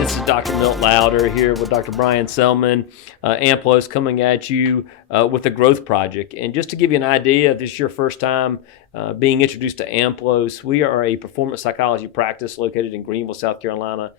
This is Dr. Milt Lowder here with Dr. Brian Selman. Amplos coming at you with a growth project. And just to give you an idea, if this is your first time being introduced to Amplos, we are a performance psychology practice located in Greenville, South Carolina,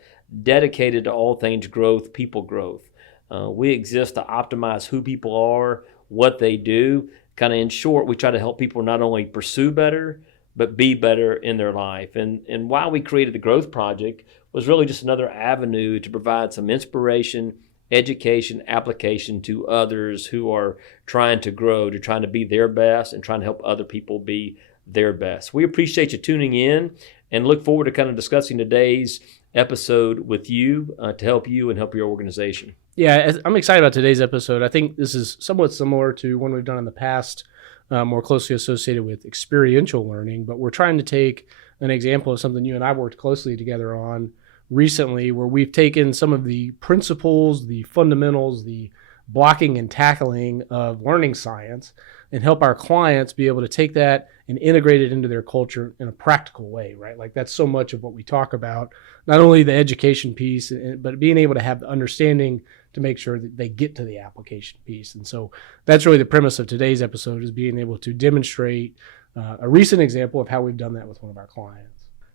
dedicated to all things growth, people growth. We exist to optimize who people are, what they do. Kind of in short, we try to help people not only pursue better, but be better in their life. And why we created the Growth Project was really just another avenue to provide some inspiration, education, application to others who are trying to grow, to trying to be their best and trying to help other people be their best. We appreciate you tuning in and look forward to kind of discussing today's episode with you to help you and help your organization. Yeah, I'm excited about today's episode. I think this is somewhat similar to one we've done in the past, more closely associated with experiential learning, but we're trying to take an example of something you and I worked closely together on recently, where we've taken some of the principles, the fundamentals, the blocking and tackling of learning science and help our clients be able to take that and integrate it into their culture in a practical way, right? Like that's so much of what we talk about, not only the education piece, but being able to have the understanding to make sure that they get to the application piece. And so that's really the premise of today's episode, is being able to demonstrate a recent example of how we've done that with one of our clients.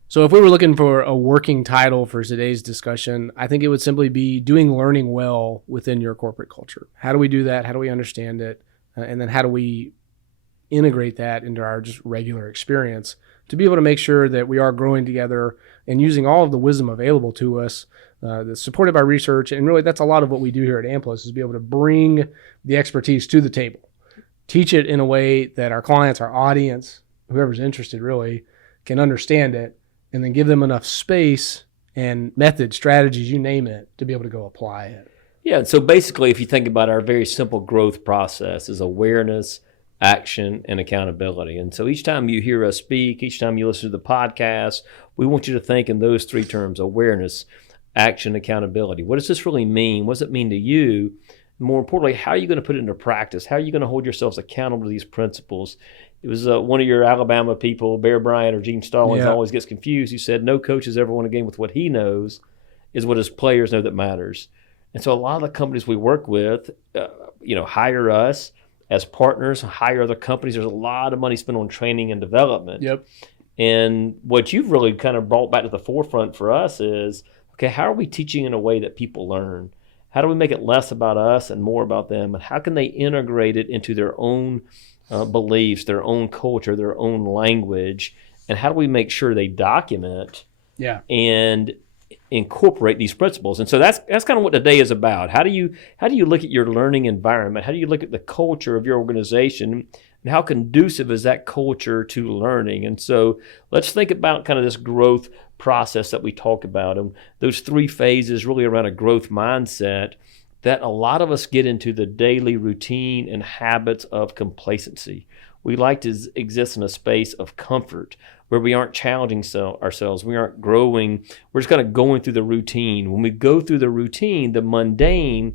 So if we were looking for a working title for today's discussion, I think it would simply be doing learning well within your corporate culture. How do we do that? How do we understand it? And then how do we integrate that into our just regular experience to be able to make sure that we are growing together and using all of the wisdom available to us that's supported by research. And really, that's a lot of what we do here at Amplos, is be able to bring the expertise to the table, teach it in a way that our clients, our audience, whoever's interested really, can understand it, and then give them enough space and method, strategies, you name it, to be able to go apply it. Yeah, so basically, if you think about our very simple growth process, is awareness, action, and accountability. And so each time you hear us speak, each time you listen to the podcast, we want you to think in those three terms: awareness, action, accountability. What does this really mean? What does it mean to you? More importantly, how are you going to put it into practice? How are you going to hold yourselves accountable to these principles? It was one of your Alabama people, Bear Bryant or Gene Stallings, always gets confused. He said, no coach has ever won a game with what he knows, is what his players know that matters. And so a lot of the companies we work with, hire us as partners, hire other companies. There's a lot of money spent on training and development. Yep. And what you've really kind of brought back to the forefront for us is, okay, how are we teaching in a way that people learn? How do we make it less about us and more about them? And how can they integrate it into their own beliefs, their own culture, their own language? And how do we make sure they document and incorporate these principles? And so that's kind of what today is about. How do you look at your learning environment? How do you look at the culture of your organization? And how conducive is that culture to learning? And so let's think about kind of this growth process that we talk about, and those three phases really around a growth mindset that a lot of us get into the daily routine and habits of complacency. We like to exist in a space of comfort where we aren't challenging ourselves, we aren't growing, we're just kind of going through the routine. When we go through the routine, the mundane,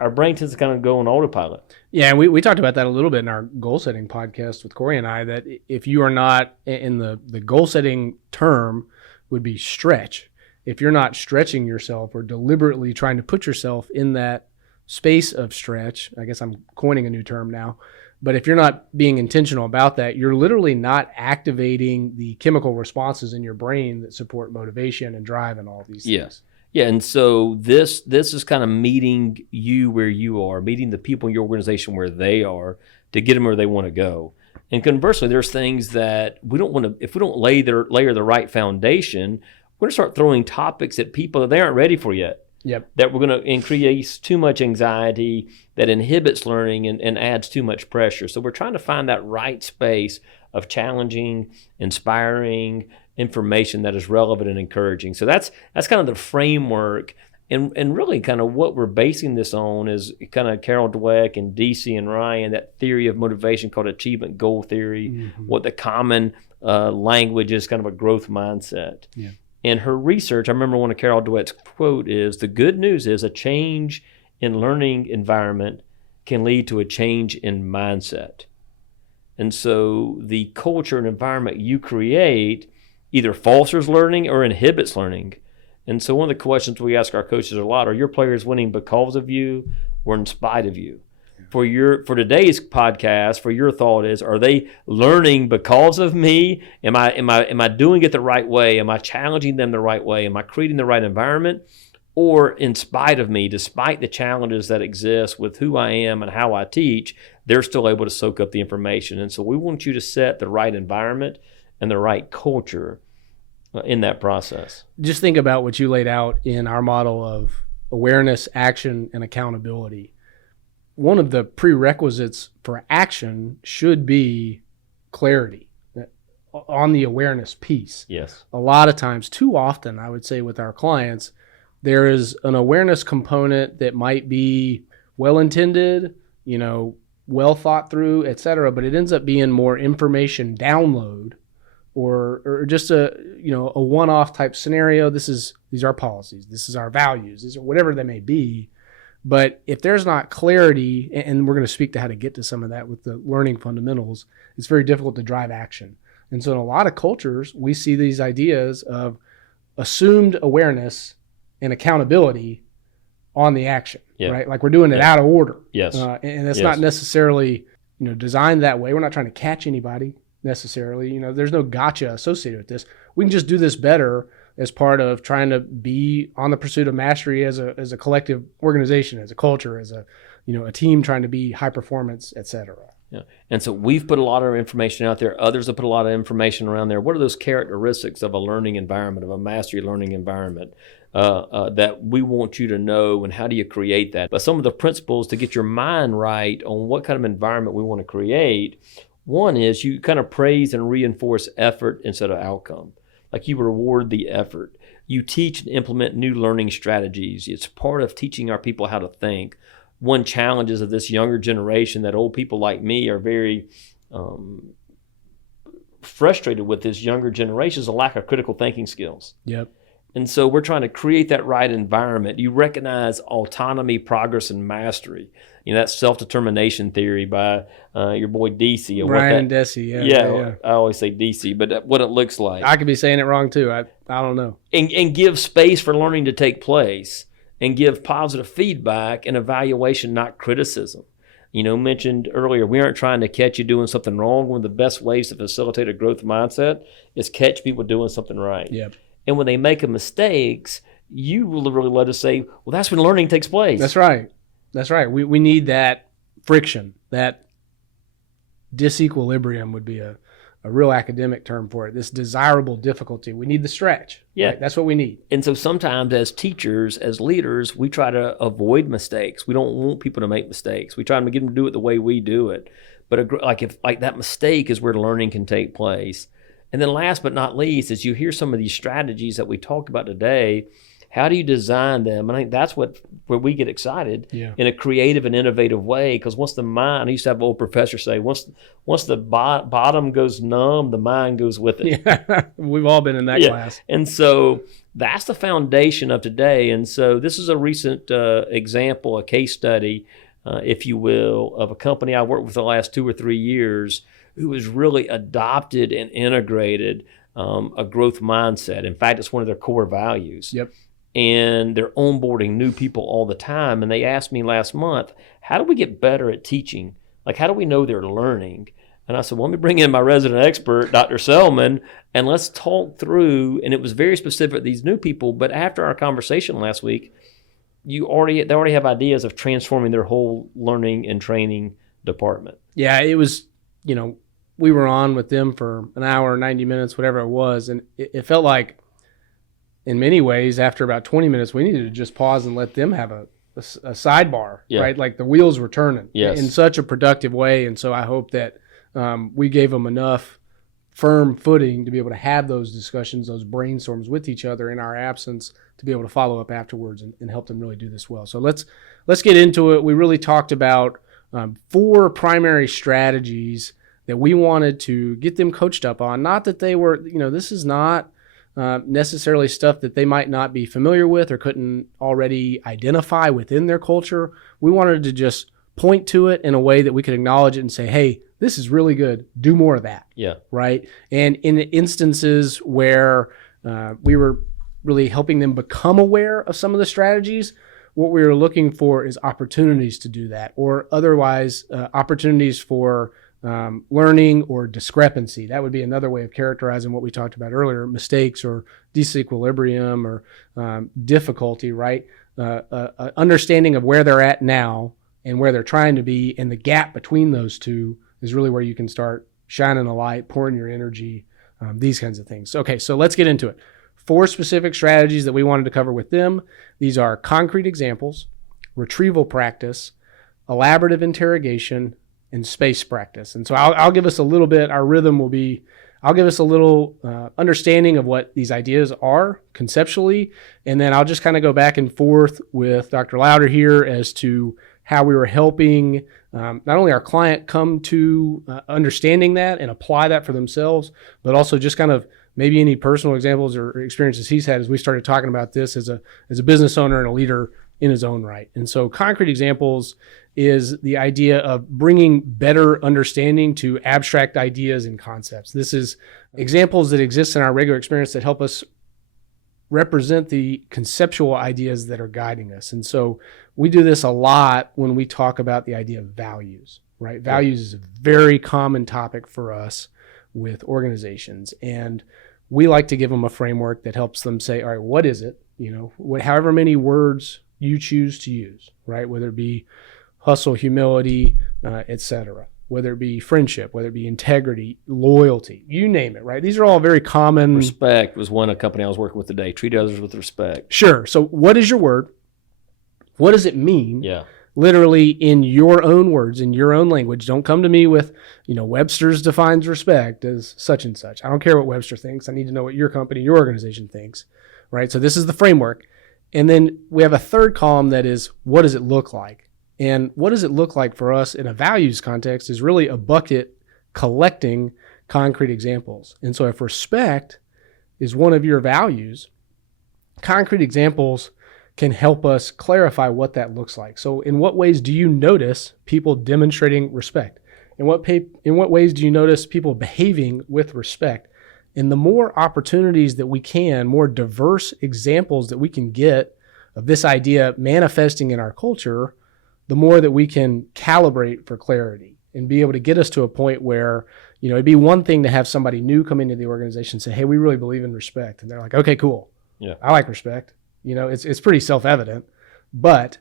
our brain tends to kind of go on autopilot. Yeah, and we talked about that a little bit in our goal setting podcast with Corey and I, that if you are not in the goal setting term would be stretch. If you're not stretching yourself or deliberately trying to put yourself in that space of stretch, I guess I'm coining a new term now, but if you're not being intentional about that, you're literally not activating the chemical responses in your brain that support motivation and drive and all these things. Yeah, and so this is kind of meeting you where you are, meeting the people in your organization where they are to get them where they want to go. And conversely, there's things that we don't want to, if we don't layer the right foundation, we're going to start throwing topics at people that they aren't ready for yet. Yep. That we're going to increase too much anxiety, that inhibits learning and adds too much pressure. So we're trying to find that right space of challenging, inspiring information that is relevant and encouraging. So that's kind of the framework, and really kind of what we're basing this on is kind of Carol Dweck and DC and Ryan, that theory of motivation called achievement goal theory, what the common language is, kind of a growth mindset. Yeah. In her research, I remember one of Carol Dweck's quote is, the good news is a change in learning environment can lead to a change in mindset. And so the culture and environment you create either fosters learning or inhibits learning. And so one of the questions we ask our coaches a lot, are your players winning because of you or in spite of you? For today's podcast, for your thought is, are they learning because of me? Am I doing it the right way? Am I challenging them the right way? Am I creating the right environment? Or in spite of me, despite the challenges that exist with who I am and how I teach, they're still able to soak up the information. And so we want you to set the right environment and the right culture in that process. Just think about what you laid out in our model of awareness, action, and accountability. One of the prerequisites for action should be clarity on the awareness piece. Yes. A lot of times, too often, I would say with our clients, there is an awareness component that might be well-intended, well thought through, et cetera, but it ends up being more information download or just a one-off type scenario. These are policies, this is our values, these are whatever they may be. But if there's not clarity, and we're going to speak to how to get to some of that with the learning fundamentals, it's very difficult to drive action. And so in a lot of cultures, we see these ideas of assumed awareness and accountability on the action, right? Like we're doing it out of order. Yes. And that's not necessarily, designed that way. We're not trying to catch anybody necessarily. There's no gotcha associated with this. We can just do this better as part of trying to be on the pursuit of mastery as a collective organization, as a culture, as a team trying to be high performance, et cetera. Yeah. And so we've put a lot of information out there. Others have put a lot of information around there. What are those characteristics of a learning environment, of a mastery learning environment that we want you to know, and how do you create that? But some of the principles to get your mind right on what kind of environment we want to create, one is you kind of praise and reinforce effort instead of outcome. Like you reward the effort. You teach and implement new learning strategies. It's part of teaching our people how to think. One challenges of this younger generation that old people like me are very frustrated with this younger generation is a lack of critical thinking skills. Yep. And so we're trying to create that right environment. You recognize autonomy, progress, and mastery. That's self-determination theory by your boy DC. Brian Deci. Yeah. I always say DC, but what it looks like. I could be saying it wrong too. I don't know. And give space for learning to take place, and give positive feedback and evaluation, not criticism. Mentioned earlier, we aren't trying to catch you doing something wrong. One of the best ways to facilitate a growth mindset is catch people doing something right. Yep. And when they make mistakes, you will really let us say, well, that's when learning takes place. That's right. We need that friction, that disequilibrium would be a real academic term for it. This desirable difficulty. We need the stretch. Yeah. Right? That's what we need. And so sometimes as teachers, as leaders, we try to avoid mistakes. We don't want people to make mistakes. We try to get them to do it the way we do it. But if that mistake is where learning can take place. And then last but not least, as you hear some of these strategies that we talked about today, how do you design them? And I think that's where we get excited in a creative and innovative way. Because once the mind, I used to have an old professor say, once the bottom goes numb, the mind goes with it. Yeah, we've all been in that class. And so that's the foundation of today. And so this is a recent example, a case study, if you will, of a company I worked with the last 2 or 3 years who has really adopted and integrated a growth mindset. In fact, it's one of their core values. Yep. And they're onboarding new people all the time. And they asked me last month, how do we get better at teaching? Like, how do we know they're learning? And I said, well, let me bring in my resident expert, Dr. Selman, and let's talk through. And it was very specific to these new people. But after our conversation last week, they already have ideas of transforming their whole learning and training department. Yeah, it was, we were on with them for an hour, 90 minutes, whatever it was. And it felt like, in many ways, after about 20 minutes, we needed to just pause and let them have a sidebar, right? Like the wheels were turning in such a productive way. And so I hope that we gave them enough firm footing to be able to have those discussions, those brainstorms with each other in our absence, to be able to follow up afterwards and help them really do this well. So let's get into it. We really talked about 4 primary strategies that we wanted to get them coached up on. Not that they were, this is not necessarily stuff that they might not be familiar with or couldn't already identify within their culture. We wanted to just point to it in a way that we could acknowledge it and say, hey, this is really good. Do more of that. Yeah. Right. And in instances where we were really helping them become aware of some of the strategies. What we are looking for is opportunities to do that, or otherwise opportunities for learning or discrepancy. That would be another way of characterizing what we talked about earlier, mistakes or disequilibrium or difficulty, right? Understanding of where they're at now and where they're trying to be, and the gap between those two is really where you can start shining a light, pouring your energy, these kinds of things. Okay, so let's get into it. 4 specific strategies that we wanted to cover with them. These are concrete examples, retrieval practice, elaborative interrogation, and space practice. And so I'll give us a little bit, our rhythm will be, I'll give us a little understanding of what these ideas are conceptually, and then I'll just kind of go back and forth with Dr. Lowder here as to how we were helping not only our client come to understanding that and apply that for themselves, but also just kind of maybe any personal examples or experiences he's had as we started talking about this as a business owner and a leader in his own right. And so concrete examples is the idea of bringing better understanding to abstract ideas and concepts. This is examples that exist in our regular experience that help us represent the conceptual ideas that are guiding us. And so we do this a lot when we talk about the idea of values, right? Values is a very common topic for us with organizations. And we like to give them a framework that helps them say, all right, what is it? However many words you choose to use, right? Whether it be hustle, humility, etc. Whether it be friendship, whether it be integrity, loyalty, you name it, right? These are all very common. Respect was one company I was working with today. Treat others with respect. Sure. So what is your word? What does it mean? Yeah. Literally in your own words, in your own language. Don't come to me with, Webster's defines respect as such and such. I don't care what Webster thinks. I need to know what your company, your organization thinks, right? So this is the framework. And then we have a third column that is, what does it look like? And what does it look like for us in a values context is really a bucket collecting concrete examples. And so if respect is one of your values, concrete examples can help us clarify what that looks like. So in what ways do you notice people demonstrating respect? In what ways do you notice people behaving with respect? And the more opportunities that we can, more diverse examples that we can get of this idea manifesting in our culture, the more that we can calibrate for clarity and be able to get us to a point where, it'd be one thing to have somebody new come into the organization and say, hey, we really believe in respect. And they're like, okay, cool. Yeah, I like respect. It's pretty self-evident, but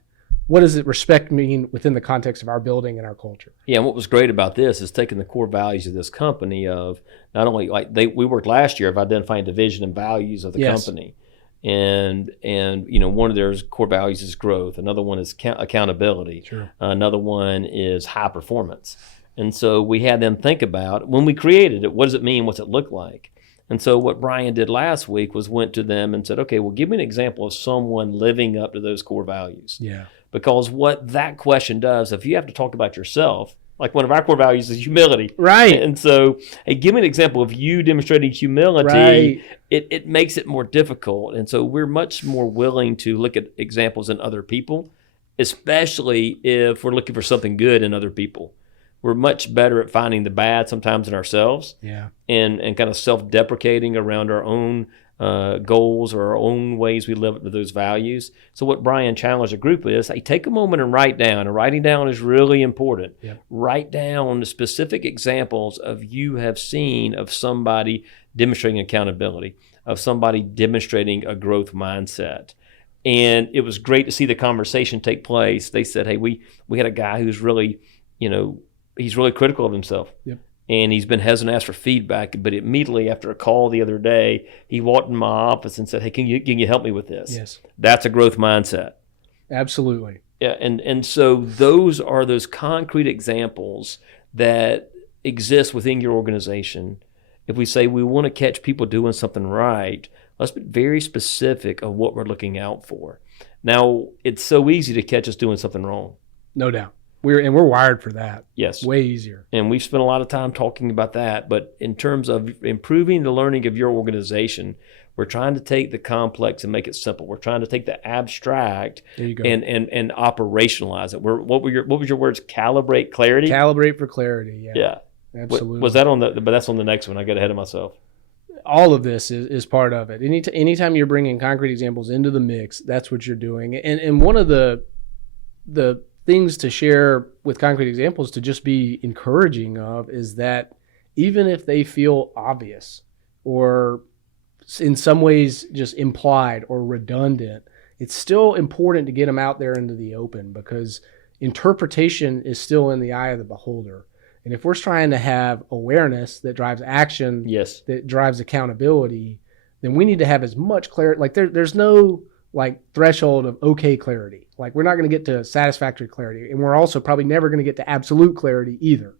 what does it respect mean within the context of our building and our culture? Yeah, and what was great about this is taking the core values of this company of not only we worked last year of identifying the vision and values of the company. And one of their core values is growth. Another one is accountability. Sure. Another one is high performance. And so we had them think about, when we created it, what does it mean? What's it look like? And so what Brian did last week was went to them and said, okay, well, give me an example of someone living up to those core values. Yeah. Because what that question does, if you have to talk about yourself, like one of our core values is humility. Right. And so, hey, give me an example of you demonstrating humility. Right. It makes it more difficult. And so we're much more willing to look at examples in other people, especially if we're looking for something good in other people. We're much better at finding the bad sometimes in ourselves. Yeah. And kind of self-deprecating around our own goals or our own ways we live up to those values. So what Brian challenged the group is, hey, take a moment and write down. And writing down is really important. Yeah. Write down the specific examples of you have seen of somebody demonstrating accountability, of somebody demonstrating a growth mindset. And it was great to see the conversation take place. They said, hey, we had a guy who's really, he's really critical of himself. Yep. And he's been hesitant to ask for feedback, but immediately after a call the other day, he walked in my office and said, hey, can you help me with this? Yes. That's a growth mindset. Absolutely. Yeah, and so those are those concrete examples that exist within your organization. If we say we want to catch people doing something right, let's be very specific of what we're looking out for. Now, it's so easy to catch us doing something wrong. No doubt. We're wired for that. Yes. Way easier. And we've spent a lot of time talking about that. But in terms of improving the learning of your organization, we're trying to take the complex and make it simple. We're trying to take the abstract and operationalize it. What was your words? Calibrate clarity? Calibrate for clarity. Yeah. Yeah. Absolutely. Was that on but that's on the next one. I got ahead of myself. all of this is part of it. Anytime you're bringing concrete examples into the mix, that's what you're doing. And one of the things to share with concrete examples to just be encouraging of is that even if they feel obvious or in some ways just implied or redundant, it's still important to get them out there into the open, because interpretation is still in the eye of the beholder. And if we're trying to have awareness that drives action, Yes. that drives accountability, then we need to have as much clarity. Like there's no like threshold of okay clarity. Like we're not going to get to satisfactory clarity, and we're also probably never going to get to absolute clarity either,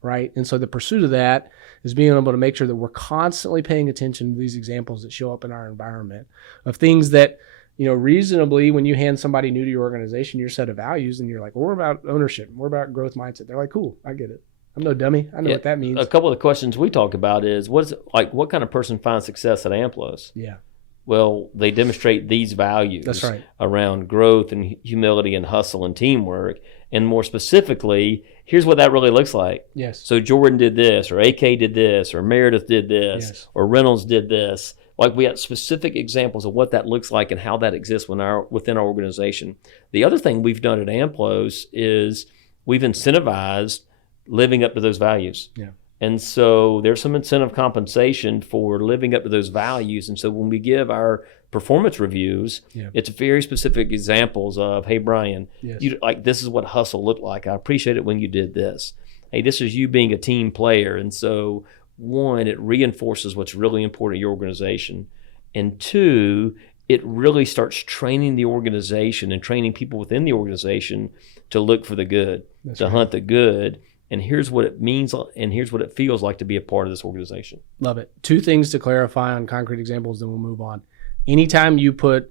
right? And so the pursuit of that is being able to make sure that we're constantly paying attention to these examples that show up in our environment of things that, reasonably, when you hand somebody new to your organization your set of values and you're like, well, we're about ownership, we're about growth mindset. They're like, cool, I get it. I'm no dummy. I know what that means. A couple of the questions we talk about is, what kind of person finds success at Amplos? Yeah. Well, they demonstrate these values. That's right. Around growth and humility and hustle and teamwork. And more specifically, here's what that really looks like. Yes. So Jordan did this, or AK did this, or Meredith did this, Yes. or Reynolds did this. Like, we have specific examples of what that looks like and how that exists within our organization. The other thing we've done at Amplos is we've incentivized living up to those values. Yeah. And so there's some incentive compensation for living up to those values. And so when we give our performance reviews, it's very specific examples of, hey, Brian, Yes. this is what hustle looked like. I appreciate it when you did this. Hey, this is you being a team player. And so, one, it reinforces what's really important in your organization. And two, it really starts training the organization and training people within the organization to look for the good, hunt the good. And here's what it means, and here's what it feels like to be a part of this organization. Love it. Two things to clarify on concrete examples, then we'll move on. Anytime you put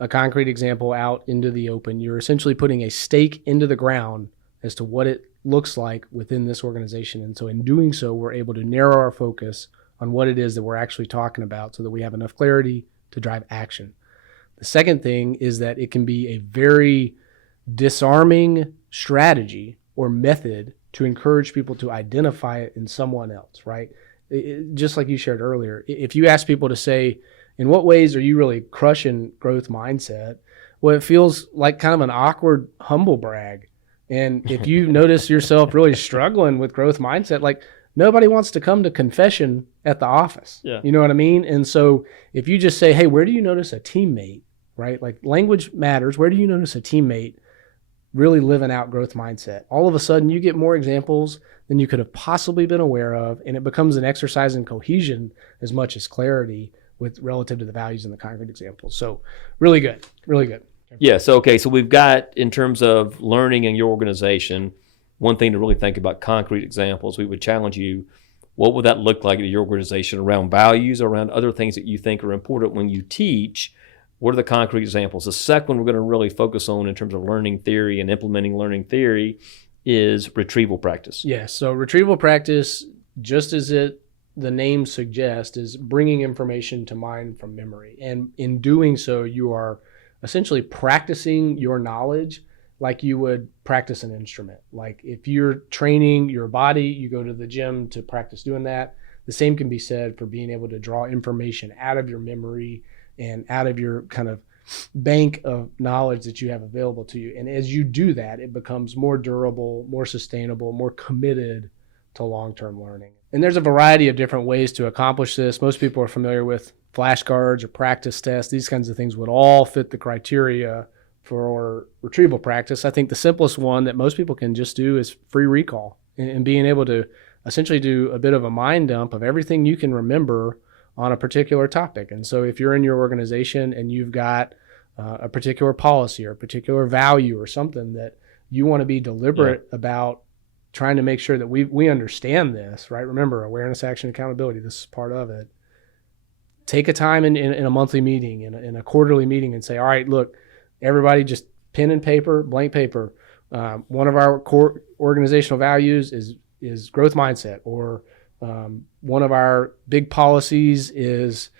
a concrete example out into the open, you're essentially putting a stake into the ground as to what it looks like within this organization. And so in doing so, we're able to narrow our focus on what it is that we're actually talking about so that we have enough clarity to drive action. The second thing is that it can be a very disarming strategy or method to encourage people to identify it in someone else, right? Just like you shared earlier, if you ask people to say, in what ways are you really crushing growth mindset? Well, it feels like kind of an awkward humble brag. And if you notice yourself really struggling with growth mindset, like nobody wants to come to confession at the office. Yeah. You know what I mean? And so if you just say, hey, where do you notice a teammate, right? Like language matters. Where do you notice a teammate really living out growth mindset? All of a sudden you get more examples than you could have possibly been aware of. And it becomes an exercise in cohesion as much as clarity with relative to the values in the concrete examples. So really good, really good. Yeah. So we've got, in terms of learning in your organization, one thing to really think about concrete examples. We would challenge you, what would that look like in your organization around values, around other things that you think are important when you teach? What are the concrete examples? The second one we're going to really focus on in terms of learning theory and implementing learning theory is retrieval practice. Yes. So retrieval practice, just as the name suggests, is bringing information to mind from memory. And in doing so, you are essentially practicing your knowledge like you would practice an instrument. Like if you're training your body, you go to the gym to practice doing that. The same can be said for being able to draw information out of your memory and out of your kind of bank of knowledge that you have available to you. And as you do that, it becomes more durable, more sustainable, more committed to long-term learning. And there's a variety of different ways to accomplish this. Most people are familiar with flashcards or practice tests. These kinds of things would all fit the criteria for retrieval practice. I think the simplest one that most people can just do is free recall, and being able to essentially do a bit of a mind dump of everything you can remember on a particular topic. And so if you're in your organization and you've got a particular policy or a particular value or something that you want to be deliberate about trying to make sure that we understand this, right? Remember, awareness, action, accountability, this is part of it. Take a time in a monthly meeting, in a quarterly meeting, and say, all right, look, everybody just pen and paper, blank paper. One of our core organizational values is growth mindset, or one of our big policies is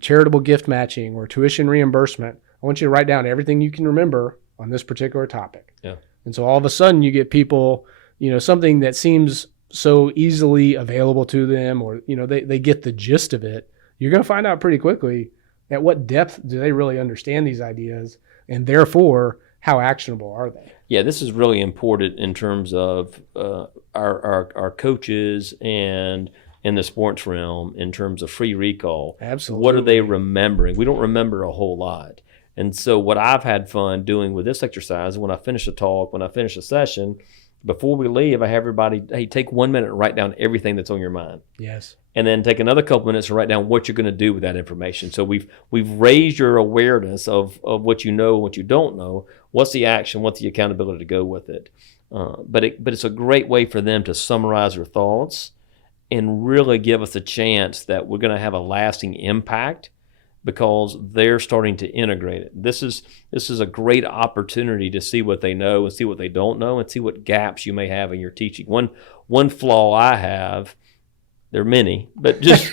charitable gift matching or tuition reimbursement. I want you to write down everything you can remember on this particular topic. Yeah. And so all of a sudden you get people, something that seems so easily available to them, or, they get the gist of it. you're going to find out pretty quickly at what depth do they really understand these ideas, and therefore how actionable are they? Yeah, this is really important in terms of our coaches and in the sports realm in terms of free recall. Absolutely. What are they remembering? We don't remember a whole lot. And so what I've had fun doing with this exercise, when I finish a talk, when I finish a session, before we leave, I have everybody, hey, take 1 minute and write down everything that's on your mind. Yes. And then take another couple minutes to write down what you're going to do with that information. So we've raised your awareness of what you know and what you don't know. What's the action? What's the accountability to go with it? But it's a great way for them to summarize their thoughts and really give us a chance that we're going to have a lasting impact because they're starting to integrate it. This is a great opportunity to see what they know and see what they don't know and see what gaps you may have in your teaching. One flaw I have, there are many, but just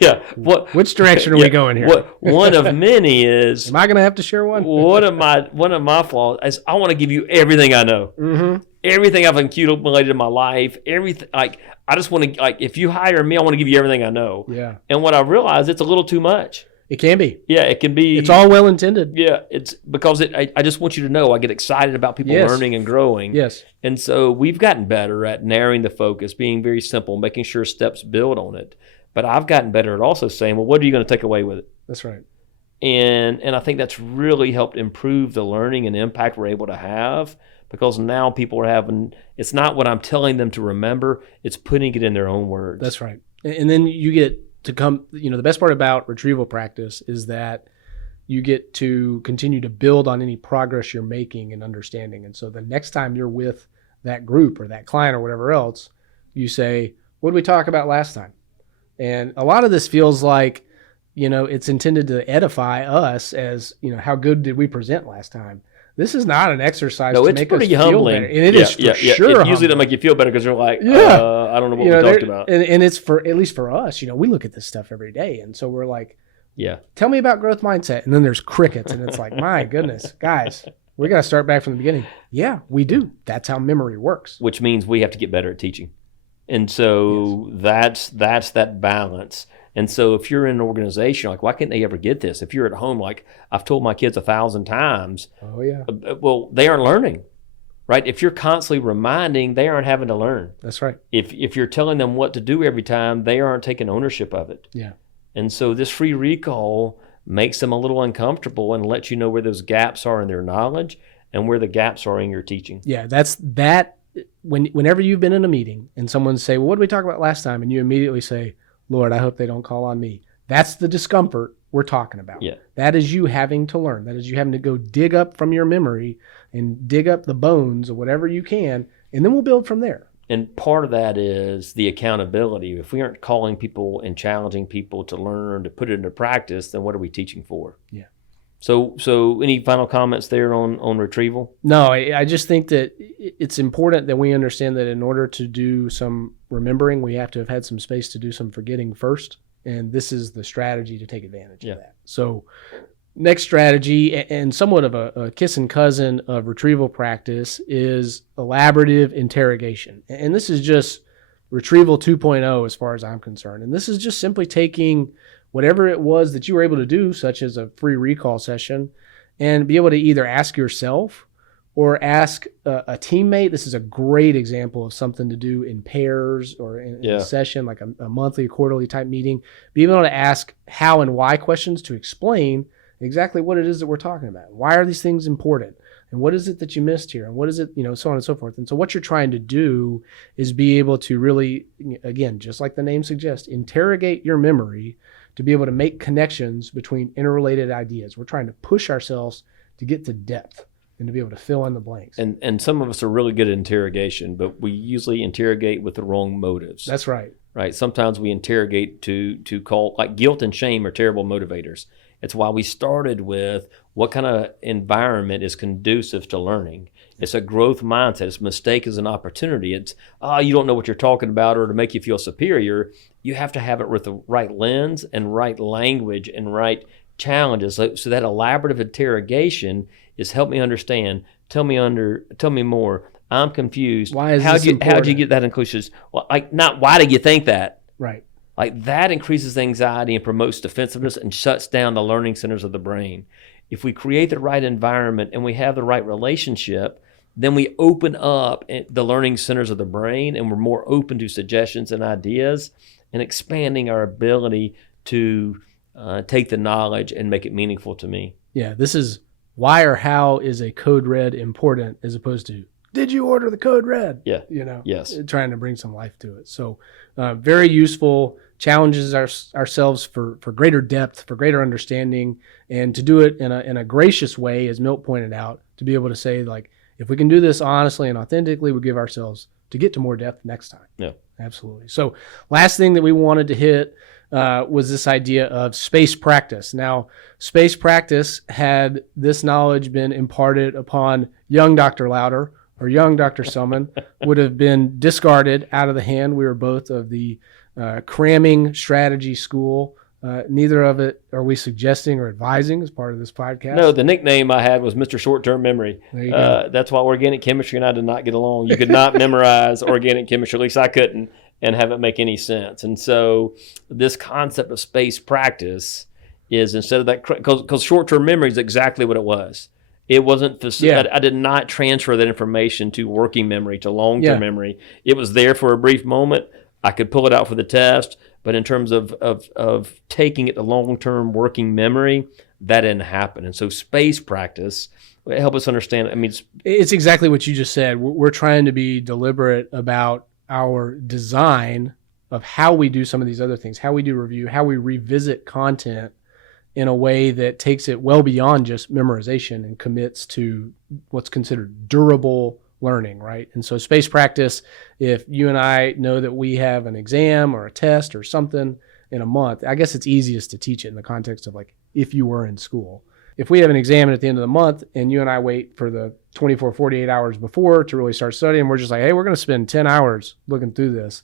yeah. Which direction are we going here? One of many is. Am I going to have to share one? One of my flaws is I want to give you everything I know, everything I've accumulated in my life, everything. Like I just want to if you hire me, I want to give you everything I know. Yeah. And what I realize, it's a little too much. It can be. Yeah, it can be. It's all well intended. Yeah, it's because I just want you to know I get excited about people learning and growing. Yes. And so we've gotten better at narrowing the focus, being very simple, making sure steps build on it. But I've gotten better at also saying, well, what are you going to take away with it? That's right. And I think that's really helped improve the learning and impact we're able to have because now people are having, it's not what I'm telling them to remember, it's putting it in their own words. That's right. And then you get to come, the best part about retrieval practice is that you get to continue to build on any progress you're making and understanding. And so the next time you're with that group or that client or whatever else, you say, what did we talk about last time? And a lot of this feels like, it's intended to edify us as, how good did we present last time? This is not an exercise to make us feel better. And it is for sure. It usually doesn't make you feel better because you're like, I don't know what we talked about. And it's at least for us, we look at this stuff every day. And so we're like, tell me about growth mindset. And then there's crickets. And it's like, my goodness, guys, we got to start back from the beginning. Yeah, we do. That's how memory works. Which means we have to get better at teaching. And so that's that balance. And so if you're in an organization, like, why can't they ever get this? If you're at home, like I've told my kids 1,000 times, well, they aren't learning, right? If you're constantly reminding, they aren't having to learn. That's right. If you're telling them what to do every time, they aren't taking ownership of it. Yeah. And so this free recall makes them a little uncomfortable and lets you know where those gaps are in their knowledge and where the gaps are in your teaching. Yeah, that's that. Whenever you've been in a meeting and someone say, well, what did we talk about last time? And you immediately say, Lord, I hope they don't call on me. That's the discomfort we're talking about. Yeah. That is you having to learn. That is you having to go dig up from your memory and dig up the bones of whatever you can, and then we'll build from there. And part of that is the accountability. If we aren't calling people and challenging people to learn, to put it into practice, then what are we teaching for? Yeah. So any final comments there on retrieval? No, I just think that it's important that we understand that in order to do some remembering, we have to have had some space to do some forgetting first. And this is the strategy to take advantage of that. So next strategy, and somewhat of a kissing cousin of retrieval practice, is elaborative interrogation. And this is just retrieval 2.0 as far as I'm concerned. And this is just simply taking whatever it was that you were able to do, such as a free recall session, and be able to either ask yourself or ask a teammate. This is a great example of something to do in pairs or in a session, like a monthly, quarterly type meeting. Be able to ask how and why questions to explain exactly what it is that we're talking about. Why are these things important? And what is it that you missed here? And what is it, so on and so forth. And so what you're trying to do is be able to really, again, just like the name suggests, interrogate your memory to be able to make connections between interrelated ideas. We're trying to push ourselves to get to depth and to be able to fill in the blanks. And some of us are really good at interrogation, but we usually interrogate with the wrong motives. That's right. Right. Sometimes we interrogate to call, like guilt and shame are terrible motivators. It's why we started with what kind of environment is conducive to learning. It's a growth mindset. It's mistake as an opportunity. It's, you don't know what you're talking about, or to make you feel superior. You have to have it with the right lens and right language and right challenges. So that elaborative interrogation is help me understand. Tell me more. I'm confused. Why is this important? How'd you get that inclusion? Well, like, not why did you think that? Right. like that increases anxiety and promotes defensiveness and shuts down the learning centers of the brain. If we create the right environment and we have the right relationship, then we open up the learning centers of the brain and we're more open to suggestions and ideas and expanding our ability to take the knowledge and make it meaningful to me. Yeah, this is why or how is a code red important as opposed to, did you order the code red? Yeah. Yes. Trying to bring some life to it. So very useful, challenges ourselves for greater depth, for greater understanding, and to do it in a gracious way, as Milt pointed out, to be able to say, like, if we can do this honestly and authentically, we give ourselves to get to more depth next time. Yeah. Absolutely. So last thing that we wanted to hit was this idea of space practice. Now, space practice, had this knowledge been imparted upon young Dr. Lowder or young Dr. Selman, would have been discarded out of the hand. We were both of the cramming strategy school. Neither of it are we suggesting or advising as part of this podcast. No, the nickname I had was Mr. Short-Term Memory. There you go. That's why organic chemistry and I did not get along. You could not memorize organic chemistry, at least I couldn't, and have it make any sense. And so this concept of space practice is, instead of that, because short-term memory is exactly what it was. It wasn't, I did not transfer that information to working memory, to long-term memory. It was there for a brief moment. I could pull it out for the test, but in terms of taking it to long-term working memory, that didn't happen. And so space practice help us understand. I mean, it's exactly what you just said. We're trying to be deliberate about our design of how we do some of these other things, how we do review, how we revisit content in a way that takes it well beyond just memorization and commits to what's considered durable learning, right? And so space practice, if you and I know that we have an exam or a test or something in a month, I guess it's easiest to teach it in the context of, like, if you were in school. If we have an exam at the end of the month and you and I wait for the 24, 48 hours before to really start studying, we're just like, hey, we're going to spend 10 hours looking through this.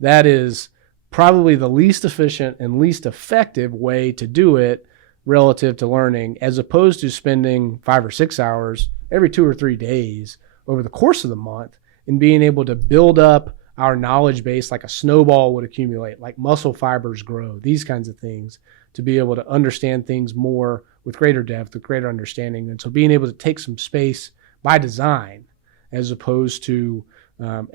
That is probably the least efficient and least effective way to do it relative to learning, as opposed to spending 5 or 6 hours every 2 or 3 days over the course of the month and being able to build up our knowledge base like a snowball would accumulate, like muscle fibers grow, these kinds of things, to be able to understand things more with greater depth, with greater understanding. And so being able to take some space by design, as opposed to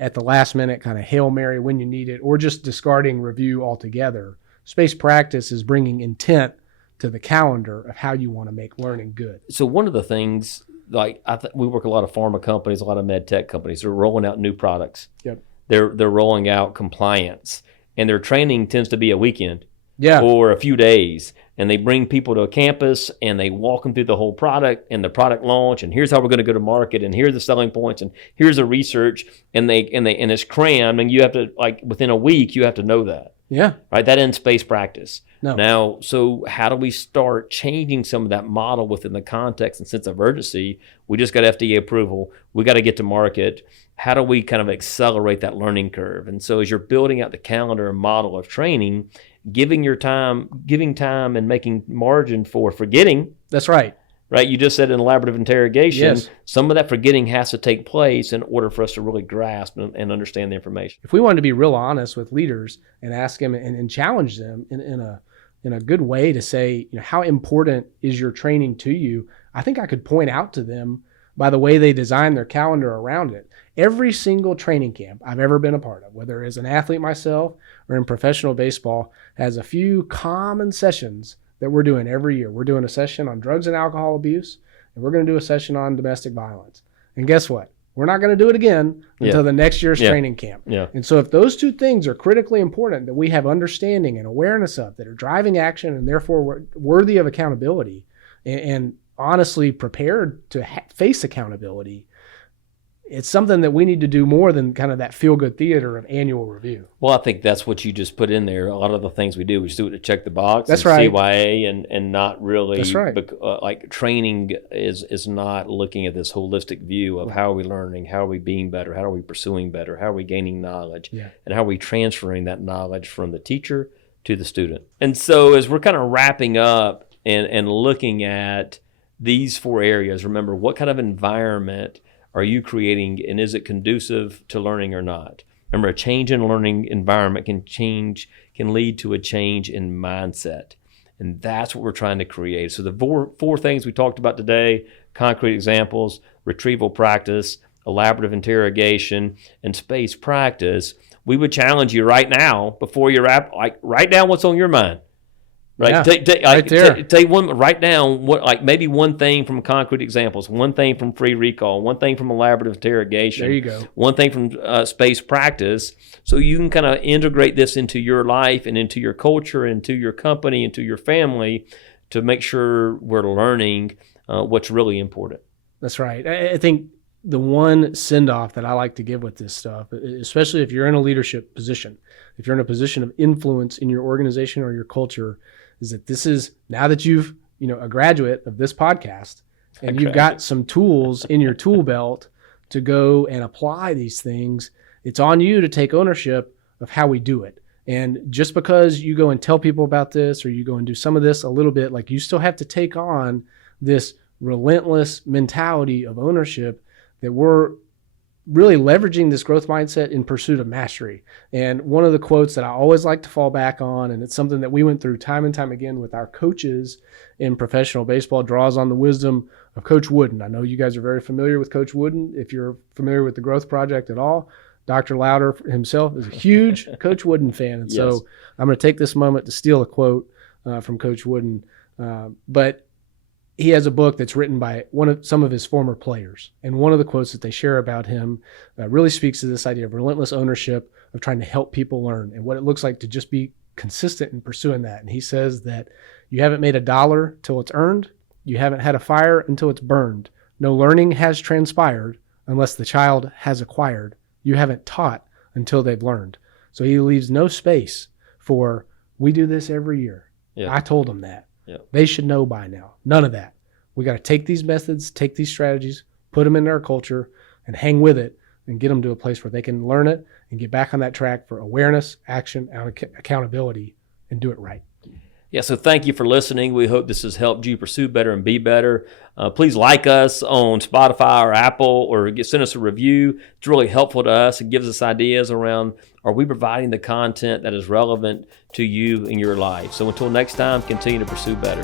at the last minute kind of Hail Mary when you need it, or just discarding review altogether. Space practice is bringing intent to the calendar of how you want to make learning good. So one of the things, like we work a lot of pharma companies, a lot of med tech companies. They're rolling out new products. Yep. They're rolling out compliance, and their training tends to be a weekend, or a few days. And they bring people to a campus and they walk them through the whole product and the product launch, and here's how we're going to go to market, and here's the selling points, and here's the research, and it's crammed, and you have to, like, within a week you have to know that. Yeah. Right. That ends space practice. No. Now, so how do we start changing some of that model within the context and sense of urgency? We just got FDA approval. We got to get to market. How do we kind of accelerate that learning curve? And so as you're building out the calendar and model of training, giving time and making margin for forgetting. That's right. Right? You just said in elaborative interrogation, yes. Some of that forgetting has to take place in order for us to really grasp and understand the information. If we wanted to be real honest with leaders and ask them and challenge them in a good way to say, how important is your training to you? I think I could point out to them by the way they design their calendar around it. Every single training camp I've ever been a part of, whether as an athlete myself or in professional baseball, has a few common sessions that we're doing every year. We're doing a session on drugs and alcohol abuse, and we're going to do a session on domestic violence. And guess what? We're not going to do it again until the next year's training camp. Yeah. And so if those two things are critically important that we have understanding and awareness of, that are driving action and therefore worthy of accountability and honestly prepared to face accountability, it's something that we need to do more than kind of that feel-good theater of annual review. Well, I think that's what you just put in there. A lot of the things we do to check the box. That's right. CYA and not really. That's right. Like training is not looking at this holistic view of how are we learning, how are we being better, how are we pursuing better, how are we gaining knowledge, and how are we transferring that knowledge from the teacher to the student. And so as we're kind of wrapping up and looking at these 4 areas, remember, what kind of environment are you creating, and is it conducive to learning or not? Remember, a change in learning environment can can lead to a change in mindset. And that's what we're trying to create. So the four things we talked about today: concrete examples, retrieval practice, elaborative interrogation, and space practice. We would challenge you right now, before you're write down what's on your mind. Right, Yeah, take one. Write down maybe one thing from concrete examples, one thing from free recall, one thing from elaborative interrogation. There you go. One thing from space practice, so you can kind of integrate this into your life and into your culture, into your company, into your family, to make sure we're learning what's really important. That's right. I think the one send-off that I like to give with this stuff, especially if you're in a leadership position, if you're in a position of influence in your organization or your culture, is that this is, now that you've, a graduate of this podcast, and you've got some tools in your tool belt to go and apply these things, it's on you to take ownership of how we do it. And just because you go and tell people about this, or you go and do some of this a little bit, like, you still have to take on this relentless mentality of ownership, that we're really leveraging this growth mindset in pursuit of mastery. And one of the quotes that I always like to fall back on, and it's something that we went through time and time again with our coaches in professional baseball, draws on the wisdom of Coach Wooden. I know you guys are very familiar with Coach Wooden. If you're familiar with the Growth Project at all, Dr. Lowder himself is a huge Coach Wooden fan. And so I'm going to take this moment to steal a quote from Coach Wooden. But he has a book that's written by some of his former players. And one of the quotes that they share about him really speaks to this idea of relentless ownership, of trying to help people learn, and what it looks like to just be consistent in pursuing that. And he says that you haven't made $1 till it's earned. You haven't had a fire until it's burned. No learning has transpired unless the child has acquired. You haven't taught until they've learned. So he leaves no space for, we do this every year. Yeah. I told them that. Yeah. They should know by now. None of that. We got to take these methods, take these strategies, put them in our culture, and hang with it, and get them to a place where they can learn it and get back on that track for awareness, action, and accountability, and do it right. Yeah, so thank you for listening. We hope this has helped you pursue better and be better. Please like us on Spotify or Apple, or send us a review. It's really helpful to us. It gives us ideas around, are we providing the content that is relevant to you in your life? So until next time, continue to pursue better.